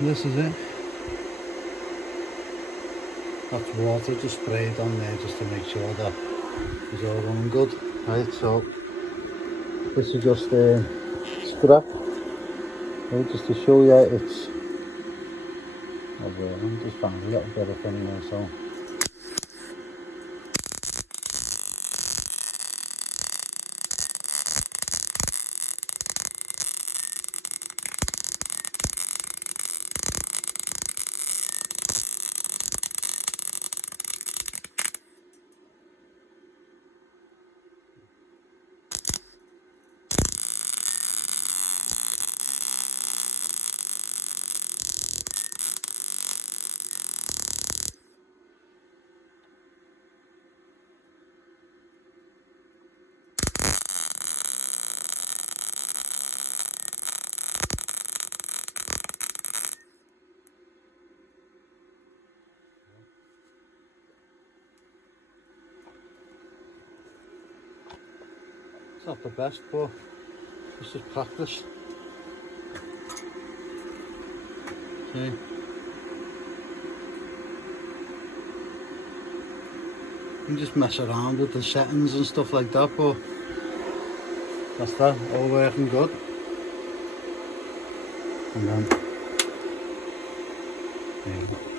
this is it. That's water just sprayed on there just to make sure that it's all running good. Right, so this is just scrap. Right, just to show you it's I'm just found a little bit of anyway, so it's not the best, but it's just practice. See? You can just mess around with the settings and stuff like that, but that's that, all working good. And then there you go.